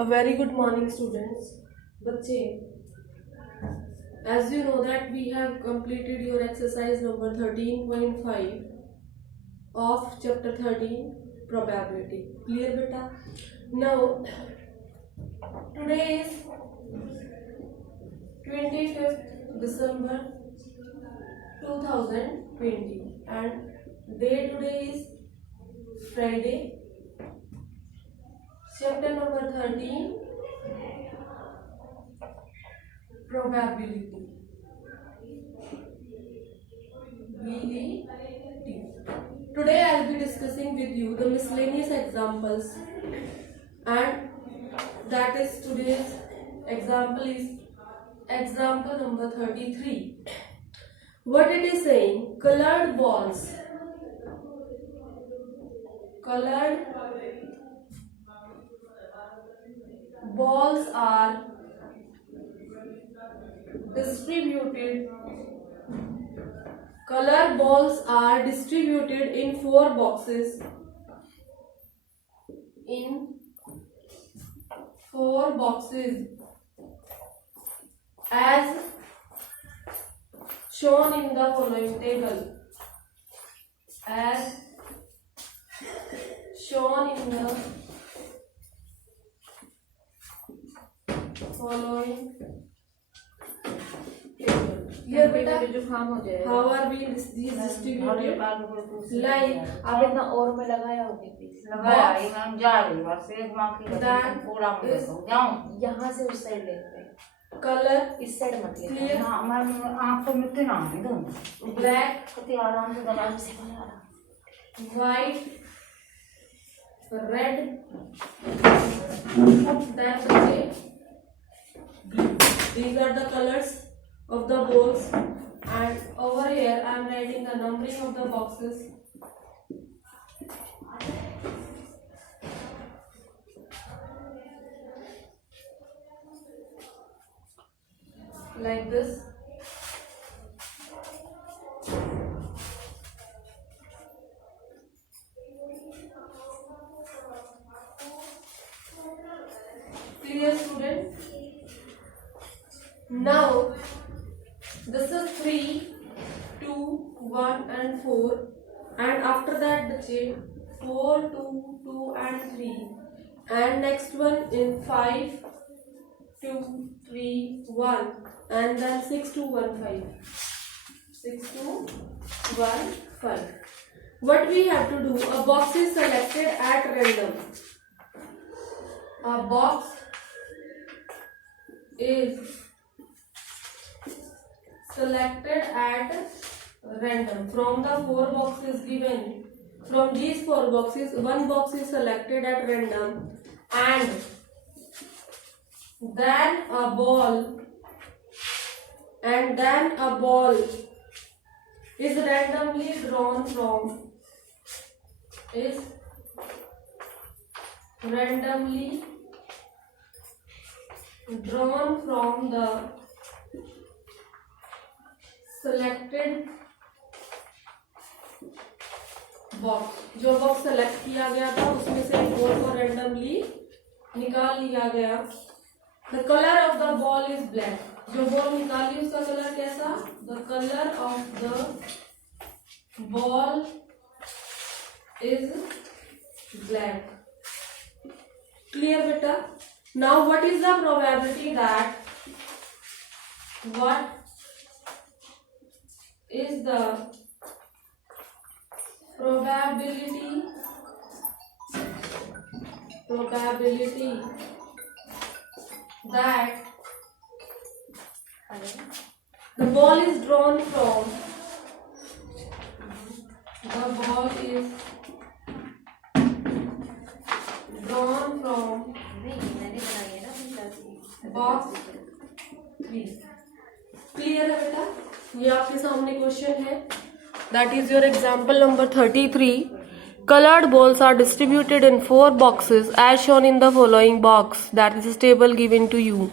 A very good morning, students. बच्चे, as you know that we have completed your exercise number 13.5 of chapter 13 probability. Clear beta? Now today is 25th December 2020 and day today is Friday. Chapter number 13 probability. Today I will be discussing with you the miscellaneous examples, and that is today's example is example number 33. What it is saying, colored balls are distributed in 4 boxes as shown in the following table. Here beta, how are we distributed? Like आप इतना और में लगाया होगी please लगाया ये ma'am जा रही बस एक माँ की पूरा जाऊँ यहाँ से उस साइड लेते हैं color इस साइड मत लेते clear, हाँ मैम आपको मिट्टी ना है दो black, कितनी आराम से दबा से बना रहा white, red, then okay. These are the colors of the balls, and over here I am writing the numbering of the boxes. Like this. Clear, student? Now this is 3, 2, 1 and 4, and after that the chain 4, 2, 2 and 3, and next one in 5, 2, 3, 1, and then 6, 2, 1, 5. 6, 2, 1, 5. What we have to do, a box is selected at random. A box is selected at random. From the 4 boxes given, from these 4 boxes, one box is selected at random, and then a ball is randomly drawn from the selected box. जो box select किया गया था उसमें से ball को randomly निकाल लिया गया. The colour of the ball is black. जो बॉल निकाली उसका कलर कैसा? The colour of the ball is black. Clear बेटा? Now what is the probability that is the probability that the ball is drawn from box 3. Clear है बेटा? ये आपके सामने क्वेश्चन है. That is your example number 33. Colored balls are distributed in 4 boxes as shown in the following box. That is a table given to you,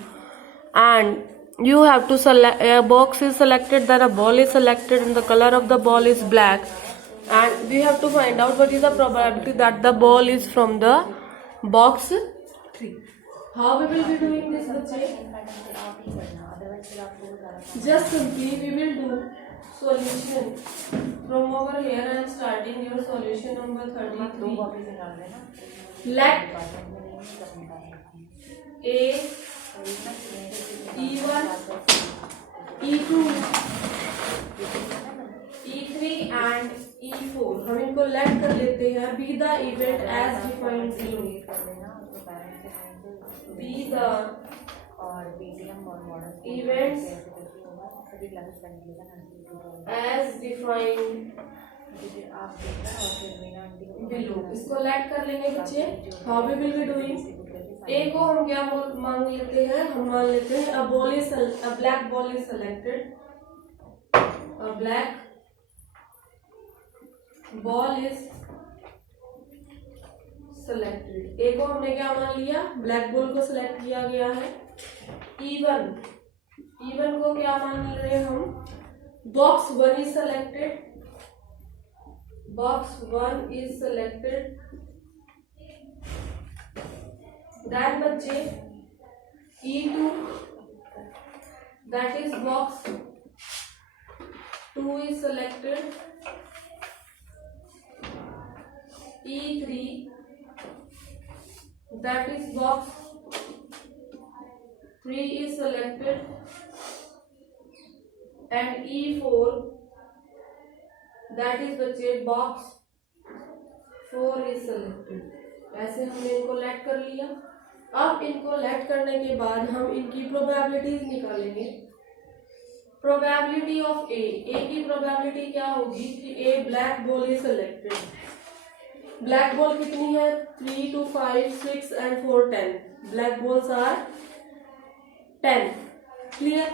and you have to select. A box is selected, then a ball is selected, and the color of the ball is black. And we have to find out what is the probability that the ball is from the box 3. How we will be doing this, बच्चे? Pattern फिर आप ही करना, otherwise फिर आपको सारा Just simply we will do solution from over here. I am starting your solution number दो 33. Copy से डाल देना। Let डिपार्टमेंट में नहीं करना है। A, और इतना E1, E2, E3 and E4 हम इनको लेट कर लेते हैं. Be the event as defined below. कर लेना, उसको पेरेंट्स के साइन से Be the और बीटीएम और मॉडल Events ऐसे करके होगा, सभी क्लासेस का निकलेगा ना। as defined फिर आप देखना और फिर मीना आंटी को below. इसको लेट कर लेंगे बच्चे. How we will be doing? A को हम क्या मांग लेते हैं? हम मान लेते हैं a black ball is selected. A black ball is selected. A को हमने क्या मान लिया? ब्लैक बॉल को सिलेक्ट किया गया है. E1 को क्या मान रहे हैं हम? Box 1 is selected. Box 1 is selected. Then बच्चे E2, that is box 2 is selected. E3, that is box 3 is selected. And E4, that is बच्चे box 4 is selected. ऐसे हमने इनको लेट कर लिया. अब इनको लेट करने के बाद हम इनकी प्रोबेबिलिटीज निकालेंगे. प्रोबेबिलिटी ऑफ ए की प्रोबेबिलिटी क्या होगी कि a black ball is selected. Black ball कितनी है? 3 2 5 6 and 4 10. Black balls are 10. क्लियर?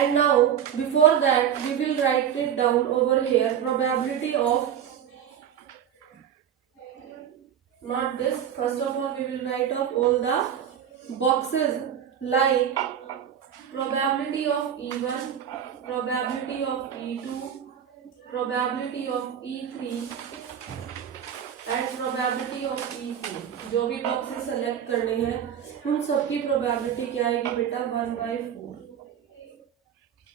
And now before that we will write it down over here. Probability of, not this, first of all we will write off all the boxes like probability of E1, probability of E2, probability of E3 and probability of E4. जो भी boxes select करने हैं उन सब की probability क्या आएगी बेटा? 1/4.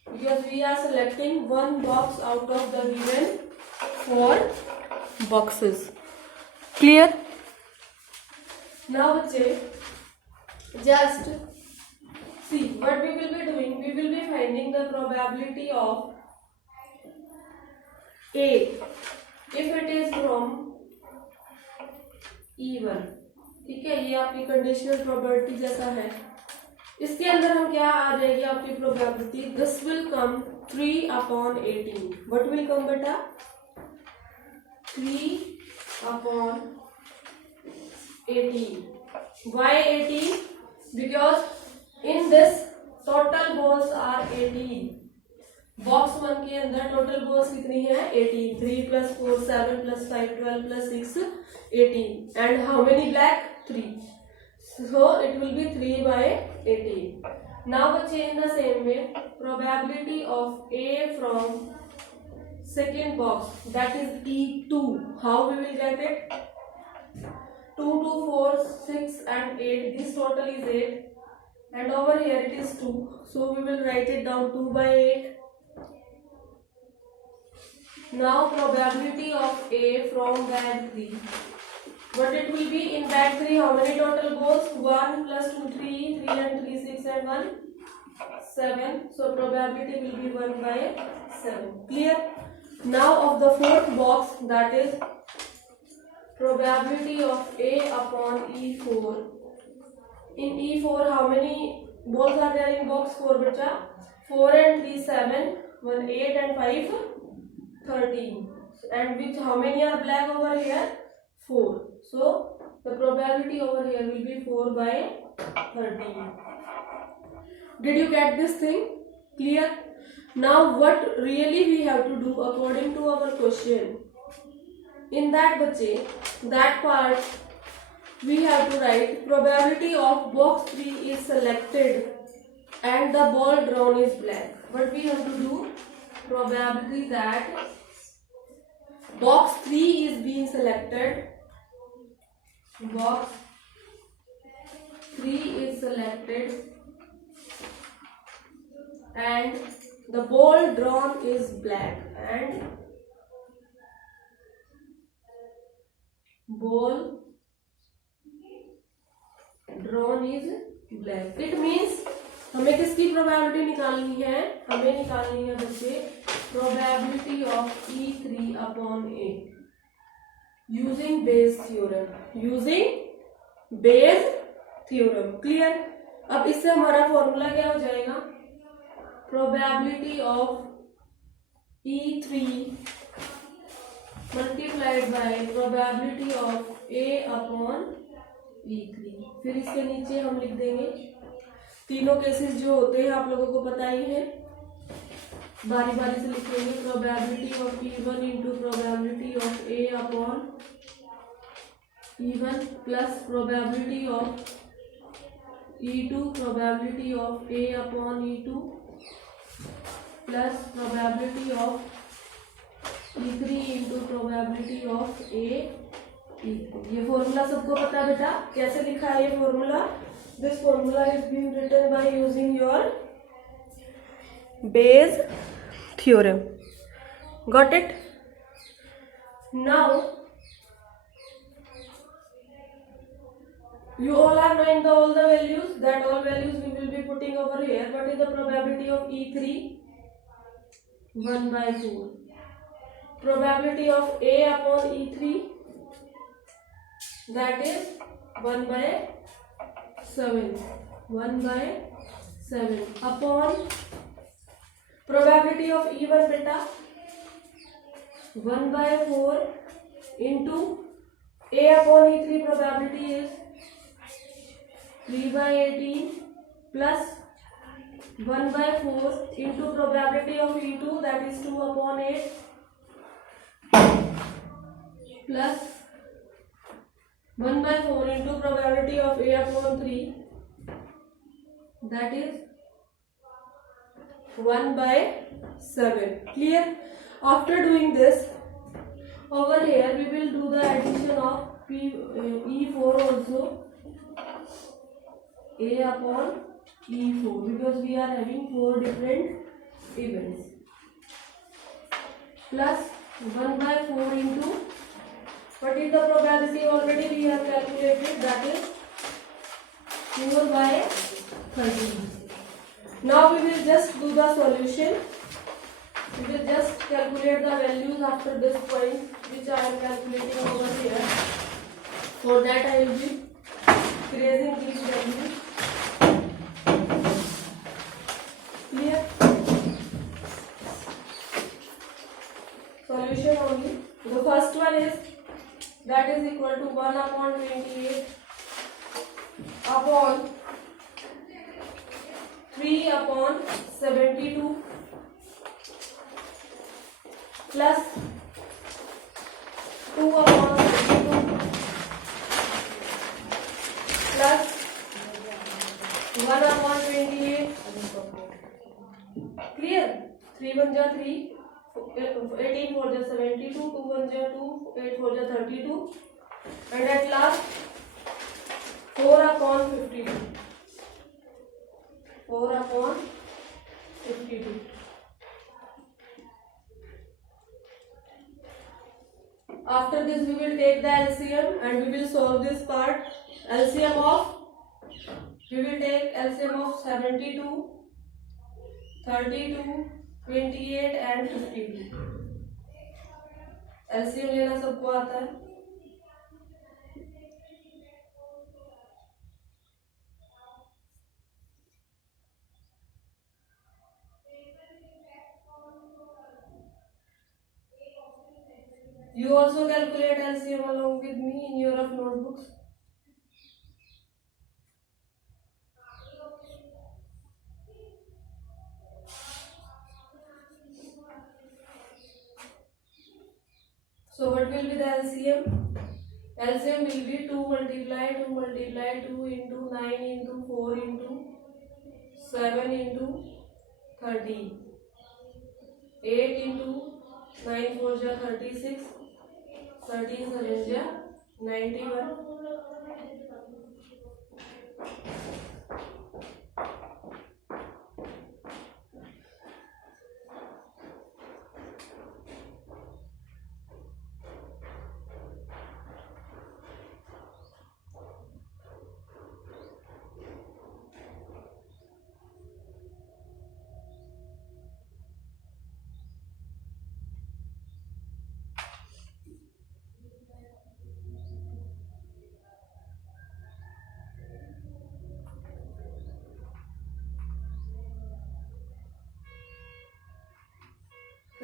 Because we are selecting one box out of the given 4 boxes. Clear? Now just see what we will be doing. We will be finding the probability of A if it is from E1. ठीक है, ये आपकी conditional probability जैसा है. इसके अंदर हम क्या आ जाएगी आपकी probability? This will come 3/18. What will come बेटा? 3/18. Why 18? Because in this total balls are 18. Box 1 के अंदर टोटल बॉल्स कितनी है? 18. 3 + 4 7 + 5 12 + 6 18. And how many black? 3. So it will be 3/18. Now in the same way, probability of A from second box, that is E2. How we will get it? 2 2 4 6 and 8. This total is 8. And over here it is 2. So we will write it down 2/8. Now probability of A from bag 3. What it will be in bag 3? How many total balls? 1 + 2 3, 3 and 3 6 and 1 7. So probability will be 1/7. Clear? Now of the fourth box, that is probability of A upon E4. In E4 how many balls are there in box 4 beta? 4 and 3 7, 1 8 and 5 13. And which how many are black over here? 4. So the probability over here will be 4/13. Did you get this thing? Clear? Now what really we have to do according to our question? In that that part we have to write probability of box 3 is selected and the ball drawn is black. What we have to do? Probability that box 3 is being selected. Box selected and the ball drawn is black and ball drawn is black. It means हमें किसकी probability निकालनी है? हमें निकालनी है बच्चे probability of E3 upon A using Bayes theorem. Using Bayes theorem. Clear? अब इससे हमारा फॉर्मूला क्या हो जाएगा? Probability of E3 multiplied by probability of A upon E3. फिर इसके नीचे हम लिख देंगे तीनों केसेस जो होते हैं आप लोगों को पता ही है. बारी बारी से लिखेंगे probability of E1 into probability of A upon E1 plus probability of E2 probability of A upon E2 plus probability of E3 into probability of A E3. ये फॉर्मूला सबको पता है बेटा? कैसे लिखा है ये formula? This formula is being written by using your Bayes theorem. Got it? Now you all are knowing all the values. That all values we will be putting over here. What is the probability of E3? 1 by 4. Probability of A upon E3, that is 1 by 7. 1 by 7 upon probability of E1 beta 1 by 4 into A upon E3 probability is 3 by 18 plus 1 by 4 into probability of E2, that is 2 upon 8 plus 1 by 4 into probability of A upon 3, that is 1 by 7. Clear? After doing this, over here we will do the addition of E4 also, A upon E4, because we are having 4 different events, plus 1 by 4 into what is the probability already we have calculated, that is 4 by 13. Now we will just do the solution. We will just calculate the values after this point which I am calculating over here. For that I will be creating these values. Clear? Solution only. The first one is that is equal to 1 upon 28 upon 3 upon 72 plus 2 upon 32 plus 1 upon 28. Clear? 3 1 ja 3, 18 4 ja 72, 2 1 ja 2, 8 4 ja 32, and at last 4 upon 52. 4 upon 52. After this we will take the LCM and we will solve this part. LCM of, we will take LCM of 72, 32, 28 and 52. LCM लेना सबको आता है. You also calculate LCM along with me in your notebooks. So what will be the LCM? LCM will be 2 multiply 2 into 9 into 4 into 7 into 13. 8 into 9 4 ja 36. 13 7 ja 91.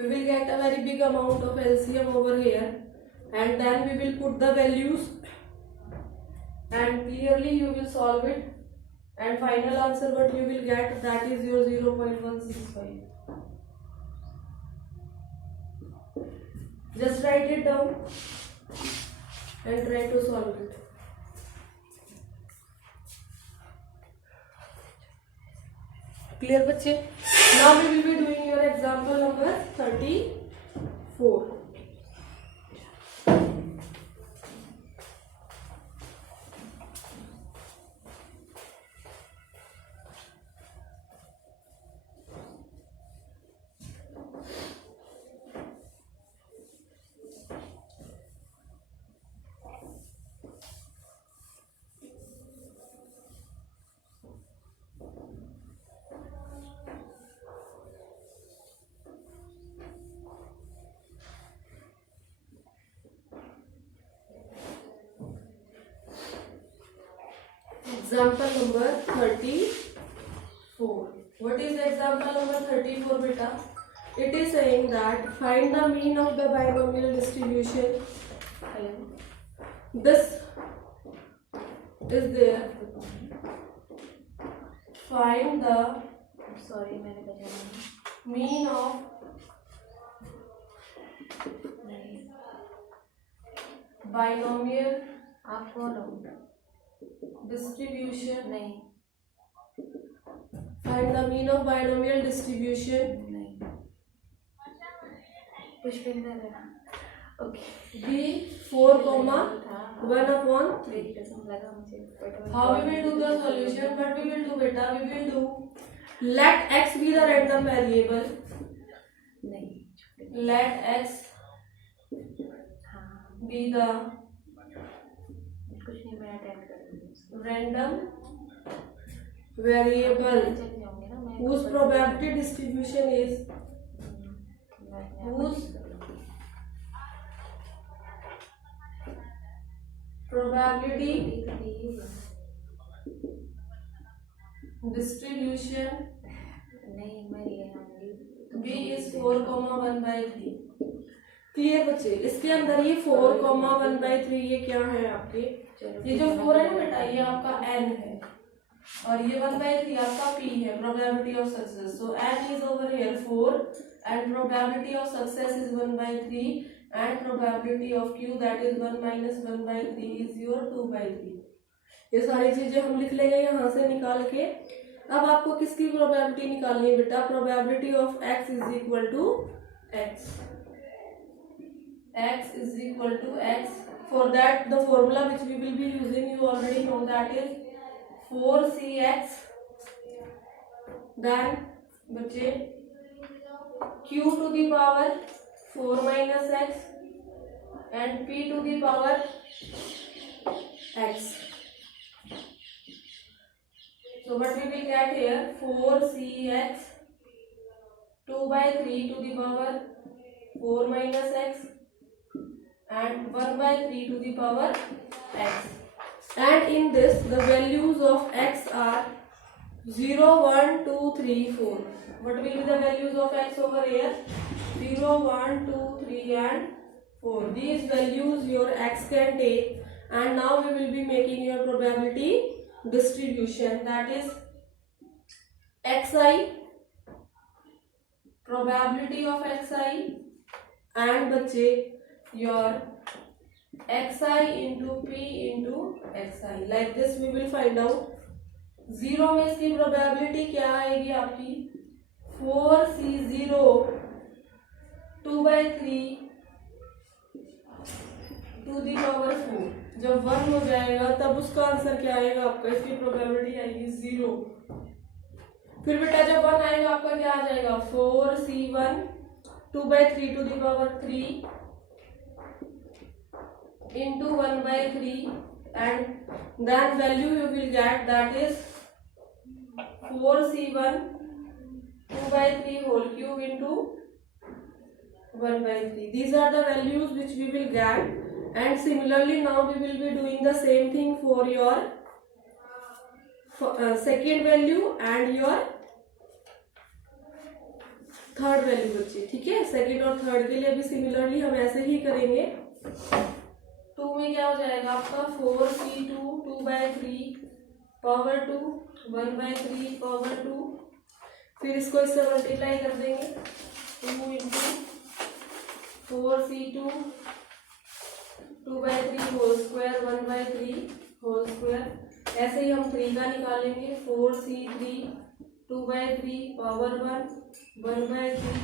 we will get a very big amount of LCM over here, and then we will put the values and clearly you will solve it, and final answer what you will get, that is your 0.165. Just write it down and try to solve it. Clear बच्चे? Now we will be doing your example number 34. Example number 34. What is the example number 34, beta? It is saying that find the mean of the binomial distribution. This is there. Find the sorry मैंने बजाया mean of नहीं binomial आप बोलो distribution. नहीं Find the mean of binomial distribution. नहीं पुष्पिंदर है okay B 4, 1 upon 3. मेरी कसम लगा मुझे How we will do the solution? What we will do, beta? We will do, let x be the random variable. नहीं Let x हाँ be the कुछ नहीं मैं अटेंड कर दूँगी random variable चल जाऊँगी ना मैं whose probability distribution is whose probability distribution नहीं मैं ये आऊँगी B is 4, 1/3. क्लियर बच्चे? इसके अंदर ये 4, 1/3 ये क्या है आपके, ये जो 4 है ना बेटा ये आपका n है और ये 1/3 आपका p है, probability of success. So n is over here 4 and probability of success is 1/3 and probability of q that is 1 minus 1/3 is your 2/3. ये सारी चीजें हम लिख लेंगे यहाँ से निकाल के. अब आपको किसकी प्रोबेबिलिटी निकालनी है बेटा? Probability of x is equal to x. X is equal to x. For that the formula which we will be using you already know, that is 4cx then बच्चे q to the power 4 minus x and p to the power x. So what we will get here, 4cx 2/3 to the power 4 minus x and 1/3 to the power x. And in this the values of x are 0, 1, 2, 3, 4. What will be the values of x over here? 0, 1, 2, 3 and 4. These values your x can take, and now we will be making your probability distribution, that is xi, probability of xi, and बच्चे your xi into p into xi. Like this we will find out. 0 में इसकी probability क्या आएगी आपकी? 4c0 2/3 to the power 4. जब 1 हो जाएगा तब उसका आंसर क्या आएगा आपका? इसकी प्रोबेबिलिटी आएगी 0. फिर बेटा जब 1 आएगा आपका क्या आ जाएगा? 4c1 2/3 to the power 3 into 1/3 and then value you will get, that is 4c1 2/3 whole cube into 1/3. These are the values which we will get. And similarly now we will be doing the same thing for your second value and your third value बची, ठीक है। Second और third के लिए भी similarly हम ऐसे ही करेंगे। 2 में क्या हो जाएगा आपका 4c2 2/3 पावर 2 1/3 पावर 2, फिर इसको इससे मल्टीप्लाई कर देंगे 2 into 4c2 2/3 whole square 1/3 whole square. ऐसे ही हम 3 का निकालेंगे 4c3 2/3 पावर 1 1/3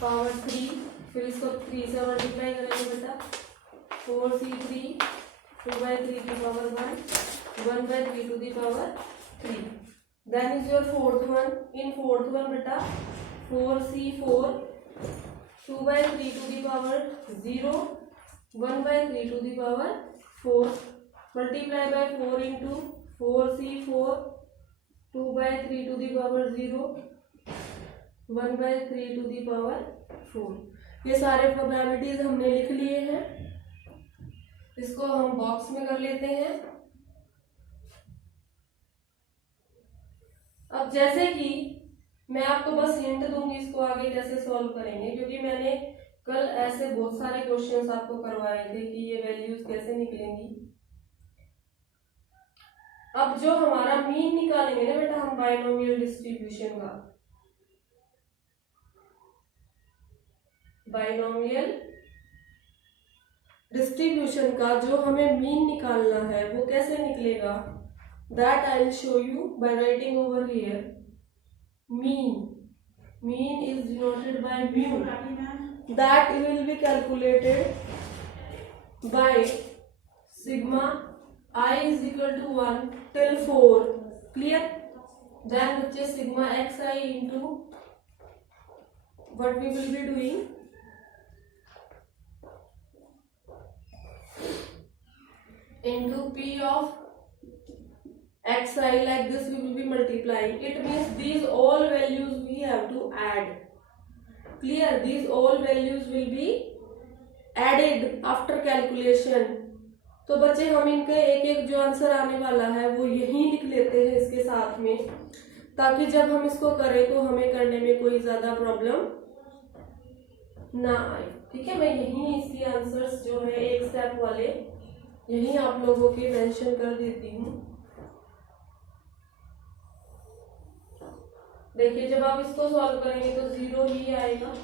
पावर 3, फिर इसको 3 से मल्टीप्लाई करेंगे बेटा 4c3 2/3 की power 1 1/3 to the power 3। Then is your fourth one. In fourth one बेटा 4c4 2/3 to the power 0 1/3 to the power 4 multiply by 4 into 4c4 2/3 to the power 0 1/3 to the power 4। ये सारे probabilities हमने लिख लिए हैं। इसको हम बॉक्स में कर लेते हैं। अब जैसे कि मैं आपको बस हिंट दूंगी इसको आगे कैसे सॉल्व करेंगे, क्योंकि मैंने कल ऐसे बहुत सारे क्वेश्चंस आपको करवाए थे कि ये वैल्यूज कैसे निकलेंगी। अब जो हमारा मीन निकालेंगे ना बेटा हम बाइनोमियल डिस्ट्रीब्यूशन का, बाइनोमियल डिस्ट्रीब्यूशन का जो हमें मीन निकालना है वो कैसे निकलेगा, that I will show you by writing over here mean. Mean is denoted by mu, that will be calculated by sigma I is equal to 1 till 4, clear? Then which is sigma xi into what we will be doing, into p of xi, like this we will be multiplying. It means these all values we have to add, clear? These all values will be added after calculation। तो बच्चे हम इनके एक एक जो answer आने वाला है वो यहीं लिख लेते हैं इसके साथ में, ताकि जब हम इसको करें तो हमें करने में कोई ज्यादा प्रॉब्लम ना आए, ठीक है। मैं यहीं इसके आंसर्स जो है एक स्टेप वाले यहीं आप लोगों के मेंशन कर देती हूँ। देखिए जब आप इसको सॉल्व करेंगे तो 0 ही आएगा,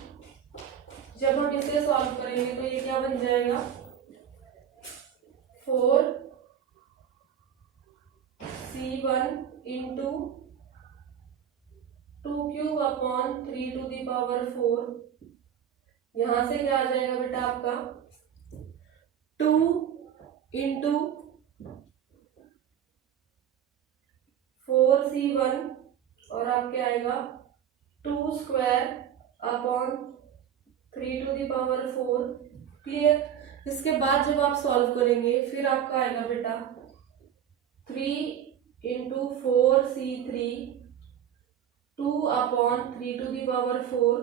जब हम इसे सॉल्व करेंगे तो ये क्या बन जाएगा 4c1 into 2 cube upon 3 to the power 4। यहां से क्या आ जाएगा बेटा आपका 2 इंटू 4c1 और आपके आएगा 2 square upon 3 to the power 4, clear. इसके बाद जब आप सॉल्व करेंगे फिर आपका आएगा बेटा 3 into 4c3 2 upon 3 to the power 4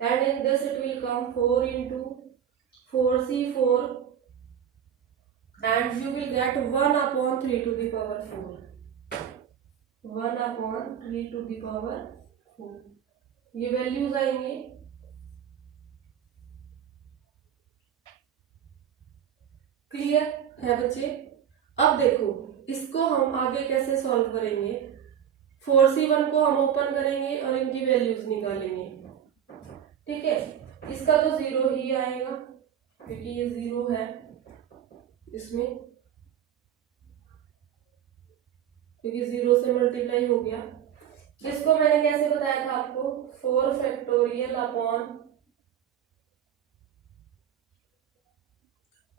and in this it will come 4 into 4c4 and you will get 1 upon 3 to the power 4, 1 upon 3 to the power 4। ये वैल्यूज आएंगे। क्लियर है बच्चे? अब देखो इसको हम आगे कैसे सॉल्व करेंगे। 4c1 को हम ओपन करेंगे और इनकी वैल्यूज निकालेंगे, ठीक है। इसका तो 0 ही आएगा क्योंकि ये 0 है इसमें, क्योंकि 0 से मल्टीप्लाई हो गया। इसको मैंने कैसे बताया था आपको 4 factorial upon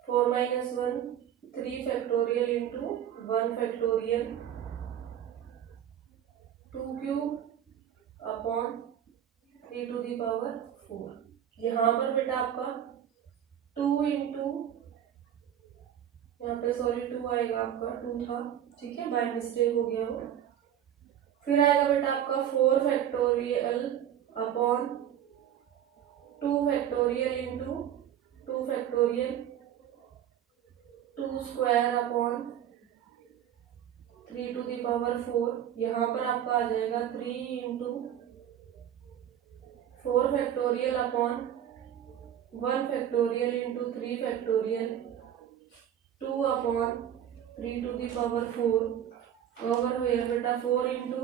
4 minus 1 3 factorial into 1 factorial 2 cube upon 3 to the power 4। यहाँ पर बेटा आपका 2 इंटू, यहाँ पे सॉरी 2 आएगा आपका, 2 था, ठीक है, बाय मिस्टेक हो गया वो। फिर आएगा बेटा आपका 4 factorial upon 2 factorial into 2 factorial 2 square upon 3 to the power 4। यहाँ पर आपका आ जाएगा 3 into 4 factorial upon 1 factorial into 3 factorial 2 upon 3 to the power 4 over here beta 4 into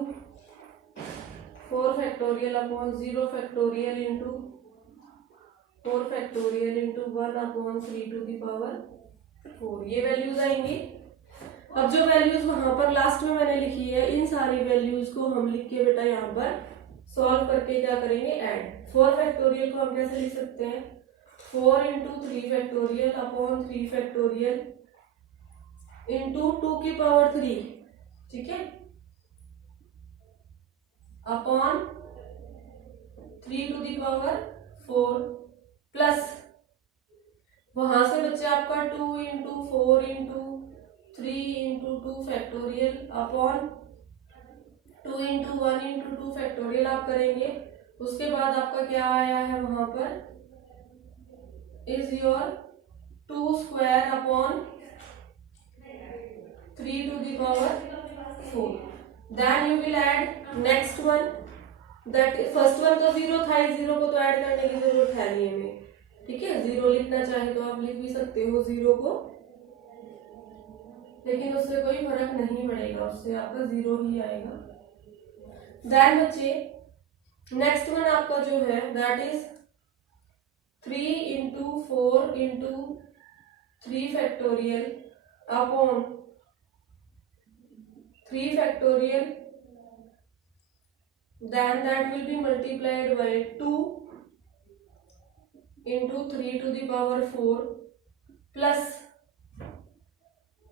4 factorial upon 0 factorial into 4 factorial into 1 upon 3 to the power 4, ये values आएंगी। अब जो values वहां पर लास्ट में मैंने लिखी है, इन सारी वैल्यूज को हम लिख के बेटा यहाँ पर सॉल्व करके क्या करेंगे, ऐड। 4 फैक्टोरियल को हम कैसे लिख सकते हैं, 4 into 3 factorial upon 3 factorial into 2 की पावर 3, ठीक है, upon 3 to the power 4 plus वहां से बच्चे आपका 2 into 4 into 3 into 2 factorial upon 2 into 1 into 2 factorial आप करेंगे। उसके बाद आपका क्या आया है वहां पर, is your 2 square upon 3 to the power 4। Then you will add next one, that first one तो 0 था, इस 0 को तो ऐड करने की जरूरत है नहीं हमें, ठीक है। 0 लिखना चाहे तो आप लिख भी सकते हो 0 को, लेकिन उससे कोई फर्क नहीं पड़ेगा, उससे आपका 0 ही आएगा। देन बच्चे नेक्स्ट वन आपका जो है that is 3 into 4 into 3 factorial upon 3 factorial, then that will be multiplied by 2 into 3 to the power 4 plus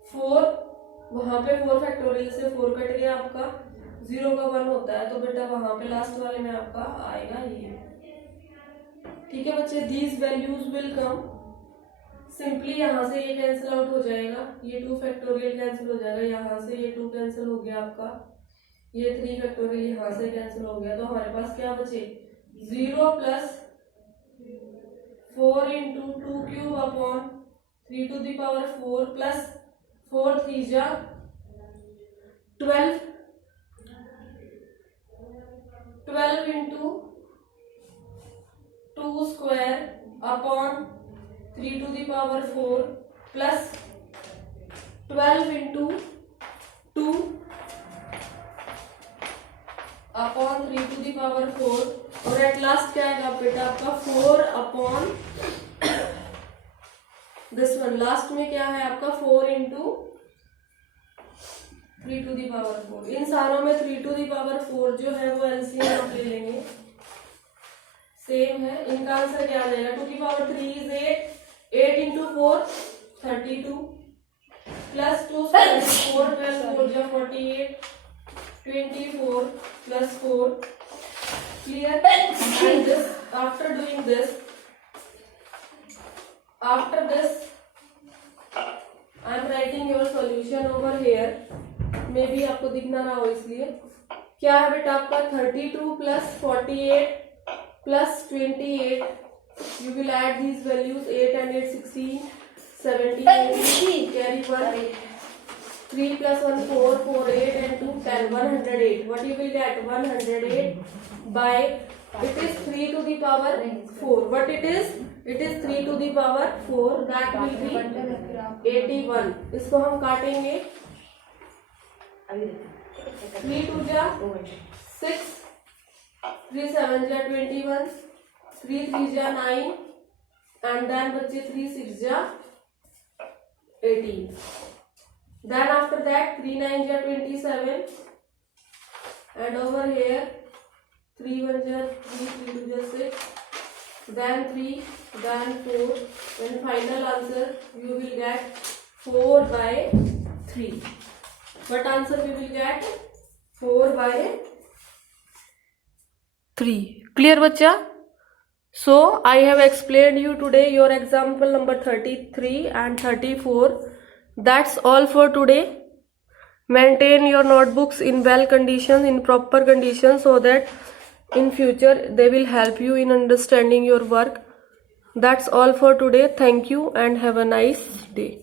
4, वहां पे 4 फैक्टोरियल से 4 कट गया आपका, 0 का 1 होता है तो बेटा वहां पे लास्ट वाले में आपका आएगा ये, ठीक है बच्चे। these values will come simply, यहाँ से ये कैंसिल आउट हो जाएगा, ये 2 फैक्टोरियल कैंसिल हो जाएगा, यहाँ से ये 2 कैंसिल हो गया आपका, ये 3 फैक्टोरियल यहाँ से कैंसिल हो गया, तो हमारे पास क्या बचे 0 plus 4 into 2 cube upon 3 to the power 4 plus 4 3 जा 12, 12 into 2 square upon 3 to the power 4 plus 12 into 2 upon 3 to the power 4, और एट लास्ट क्या आएगा बेटा आपका 4 अपॉन दिस वन, लास्ट में क्या है आपका 4 इंटू 3 टू दी पावर 4। इन सारों में 3 टू दी पावर 4 जो है वो एलसीएम आप ले लेंगे, सेम है। इनका आंसर क्या आ जाएगा, 2 की power 3 is 8, 8 into 4 32 plus 2 square 4 plus 4 जो 48 24 plus 4, clear? And this, after doing this, after this I am writing your solution over here, maybe आपको दिख ना रहा हो इसलिए। क्या है बेटा आपका 32 plus 48 plus 28, you will add these values, 8 and 8 16 17 carry 1, 3 plus 1 4, 4 8 and 2 10, 108. What you will get, 108 by, it is 3 to the power 4. What it is 3 to the power 4, that will be 81. इसको हम काटेंगे, 3 2 जा 6, 3 7 जा 21, 3 3 जा 9 and then बच्चे 3 6 जा 18. Then after that 3 9 ja 27 and over here 3 1 ja 3, 3 2 ja 6, then 3, then 4, and final answer you will get 4 by 3. What answer we will get, 4 by 3. Clear bachcha? So I have explained you today your example number 33 and 34. That's all for today. Maintain your notebooks in well conditions, in proper conditions, so that in future they will help you in understanding your work. That's all for today. Thank you and have a nice day.